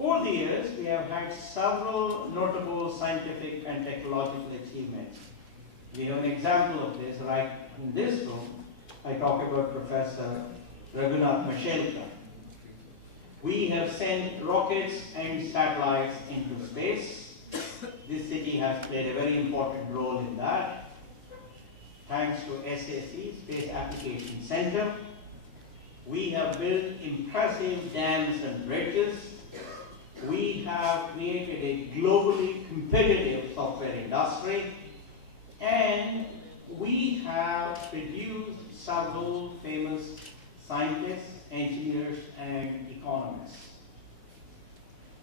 Over the years, we have had several notable scientific and technological achievements. We have an example of this right in this room. I talk about Professor Raghunath Mashelkar. We have sent rockets and satellites into space. This city has played a very important role in that. Thanks to SAC, Space Application Center, we have built impressive dams and bridges. We have created a globally competitive software industry, and we have produced several famous scientists, engineers, and economists.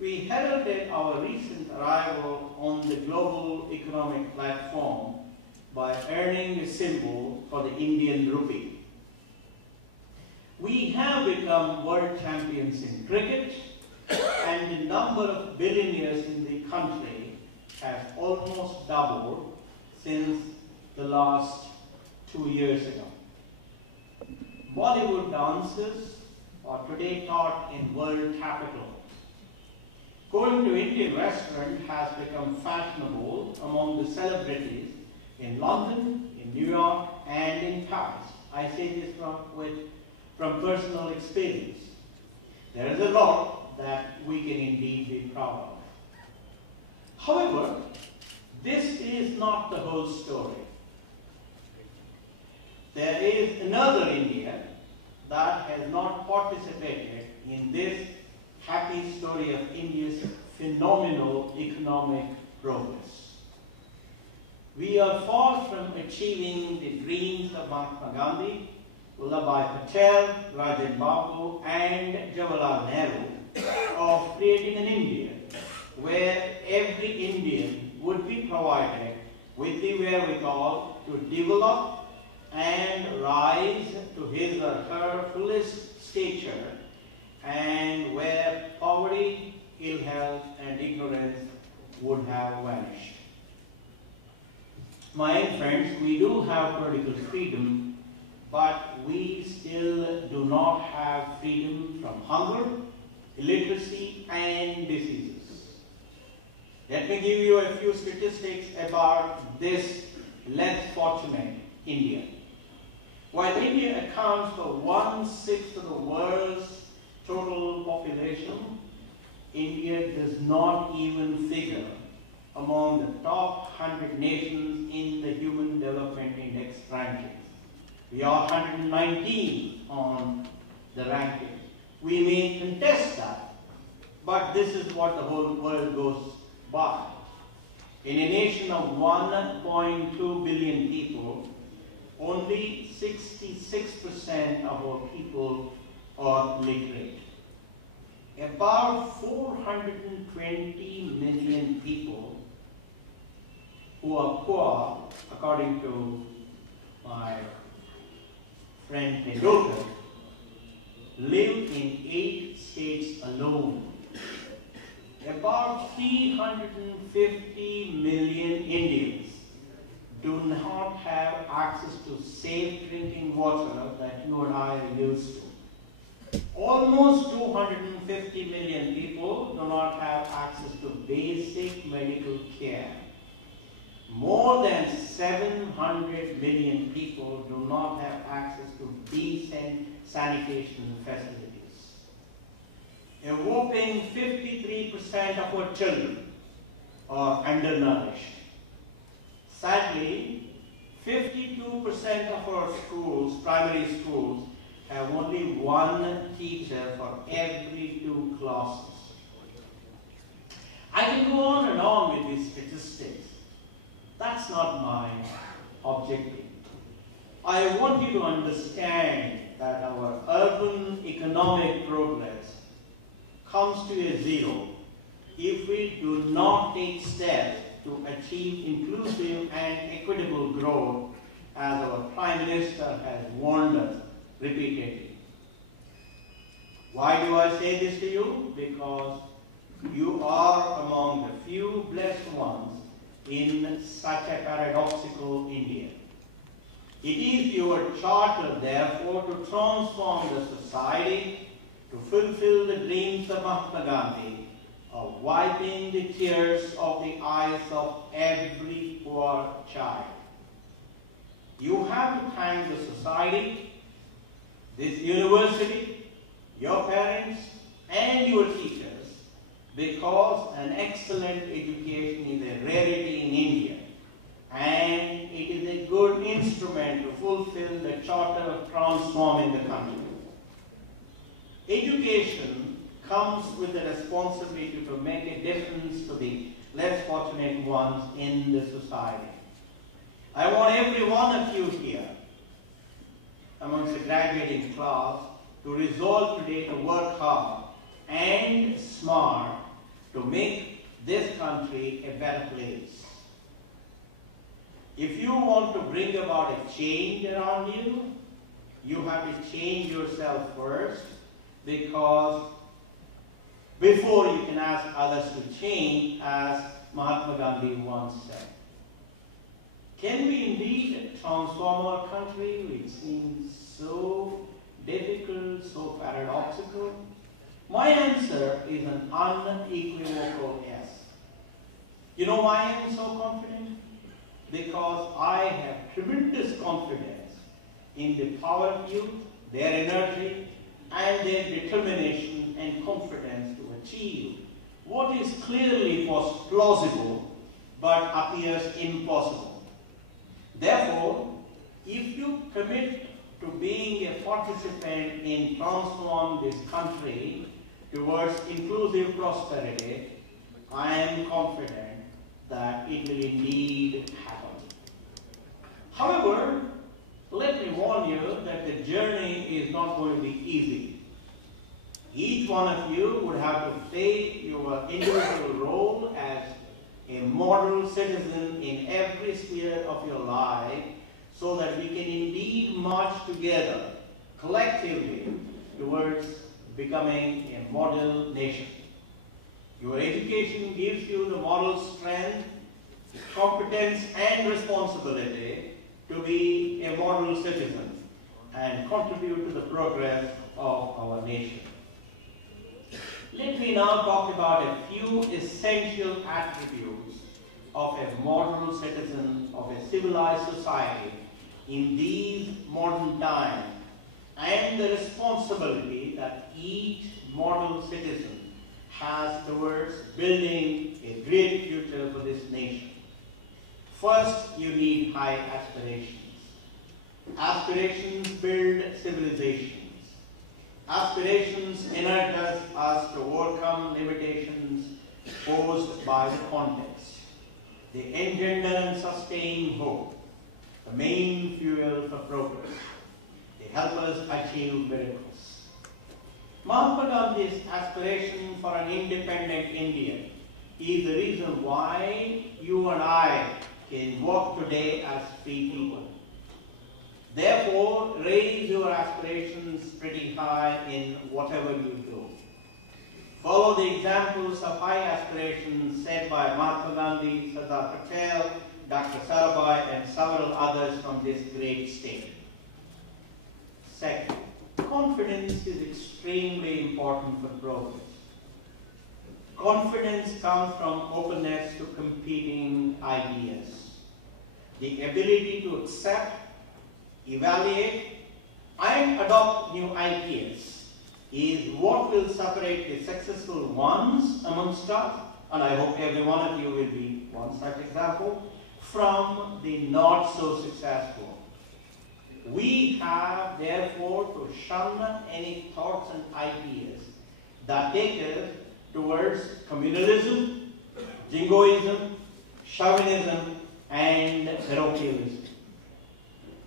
We heralded our recent arrival on the global economic platform by earning a symbol for the Indian rupee. We have become world champions in cricket, and the number of billionaires in the country has almost doubled since the last 2 years ago. Bollywood dances are today taught in world capital. Going to Indian restaurant has become fashionable among the celebrities in London, in New York, and in Paris. I say this from personal experience. There is a lot that we can indeed be proud of. However, this is not the whole story. There is another India that has not participated in this happy story of India's phenomenal economic progress. We are far from achieving the dreams of Mahatma Gandhi, Vallabhbhai Patel, Rajan Babu, and Jawaharlal Nehru of creating an India where every Indian would be provided with the wherewithal to develop and rise to his or her fullest stature, and where poverty, ill health, and ignorance would have vanished. My friends, we do have political freedom, but we still do not have freedom from hunger, illiteracy, and diseases. Let me give you a few statistics about this less fortunate India. While India accounts for 1/6 of the world's total population, India does not even figure among the top 100 nations in the Human Development Index rankings. We are 119 on the ranking. We may contest that, but this is what the whole world goes by. In a nation of 1.2 billion people, only 66% of our people are literate. About 420 million people who are poor, according to my friend Tendulkar, live in 8 states alone. About 350 million Indians do not have access to safe drinking water that you and I are used to. Almost 250 million people do not have access to basic medical care. More than 700 million people do not have access to decent sanitation facilities. A whopping 53% of our children are undernourished. Sadly, 52% of our schools, primary schools, have only one teacher for every 2 classes. I can go on and on with these statistics. That's not my objective. I want you to understand that our urban economic progress comes to a zero if we do not take steps to achieve inclusive and equitable growth, as our Prime Minister has warned us repeatedly. Why do I say this to you? Because you are among the few blessed ones in such a paradoxical India. It is your charter, therefore, to transform the society, to fulfill the dreams of Mahatma Gandhi, of wiping the tears of the eyes of every poor child. You have to thank the society, this university, your parents, and your teachers, because an excellent education is a rarity in India, and it is a good instrument to fulfill the charter of transforming the country. Education comes with the responsibility to make a difference to the less fortunate ones in the society. I want every one of you here, amongst the graduating class, to resolve today to work hard and smart to make this country a better place. If you want to bring about a change around you, you have to change yourself first, because before you can ask others to change, as Mahatma Gandhi once said. Can we indeed transform our country, which seems so difficult, so paradoxical? My answer is an unequivocal yes. You know why I am so confident? Because I have tremendous confidence in the power of youth, their energy, and their determination and confidence to achieve what is clearly plausible but appears impossible. Therefore, if you commit to being a participant in transforming this country towards inclusive prosperity, I am confident that it will indeed happen. However, let me warn you that the journey is not going to be easy. Each one of you would have to play your individual role as a model citizen in every sphere of your life, so that we can indeed march together collectively towards becoming a model nation. Your education gives you the moral strength, competence, and responsibility to be a model citizen and contribute to the progress of our nation. Let me now talk about a few essential attributes of a model citizen of a civilized society in these modern times, and the responsibility that each model citizen has towards building a great future for this nation. First, you need high aspirations. Aspirations build civilizations. Aspirations energize us to overcome limitations posed by the context. They engender and sustain hope, the main fuel for progress. They help us achieve miracles. Mahatma Gandhi's aspiration for an independent India is the reason why you and I can walk today as free people. Therefore, raise your aspirations pretty high in whatever you do. Follow the examples of high aspirations set by Mahatma Gandhi, Sardar Patel, Dr. Sarabhai, and several others from this great state. Second, confidence is extremely important for progress. Confidence comes from openness to competing ideas. The ability to accept, evaluate, and adopt new ideas is what will separate the successful ones amongst us, and I hope every one of you will be one such example, from the not so successful. We have therefore to shun any thoughts and ideas that take us towards communalism, jingoism, chauvinism, and parochialism.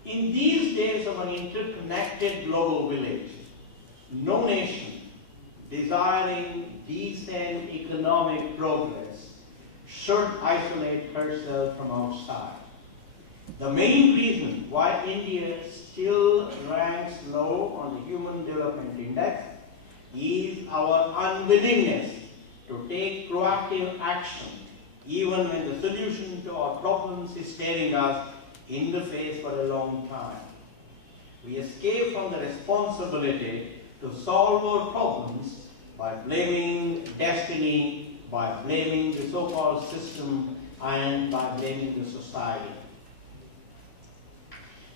In these days of an interconnected global village, no nation desiring decent economic progress should isolate herself from outside. The main reason why India still ranks low on the Human Development Index is our unwillingness to take proactive action, even when the solution to our problems is staring us in the face for a long time. We escape from the responsibility to solve our problems by blaming destiny by blaming the so-called system and by blaming the society.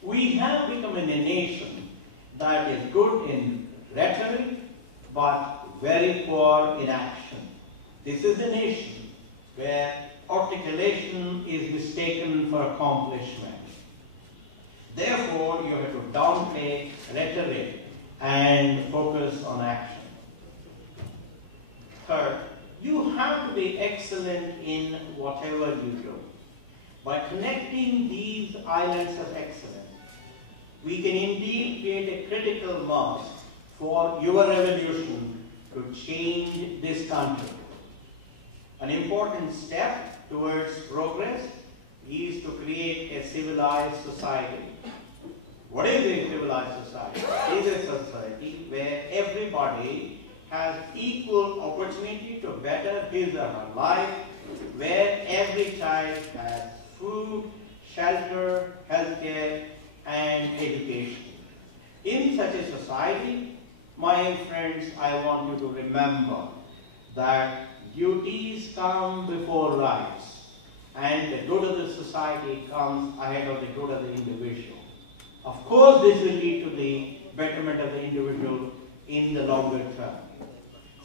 We have become a nation that is good in rhetoric but very poor in action. This is a nation where articulation is mistaken for accomplishment. Therefore, you have to downplay rhetoric and focus on action. Third, you have to be excellent in whatever you do. By connecting these islands of excellence, we can indeed create a critical mass for your revolution to change this country. An important step towards progress is to create a civilized society. What is a civilized society? It is a society where everybody has equal opportunity to better his or her life, where every child has food, shelter, healthcare, and education. In such a society, my friends, I want you to remember that duties come before rights, and the good of the society comes ahead of the good of the individual. Of course, this will lead to the betterment of the individual in the longer term.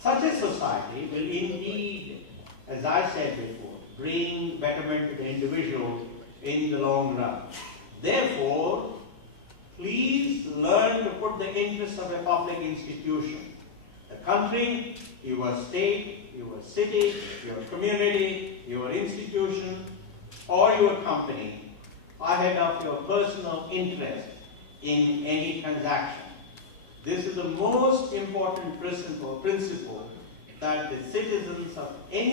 Such a society will indeed, as I said before, bring betterment to the individual in the long run. Therefore, please learn to put the interests of a public institution, the country, your state, your city, your community, your institution, or your company ahead of your personal interest in any transaction. This is the most important principle that the citizens of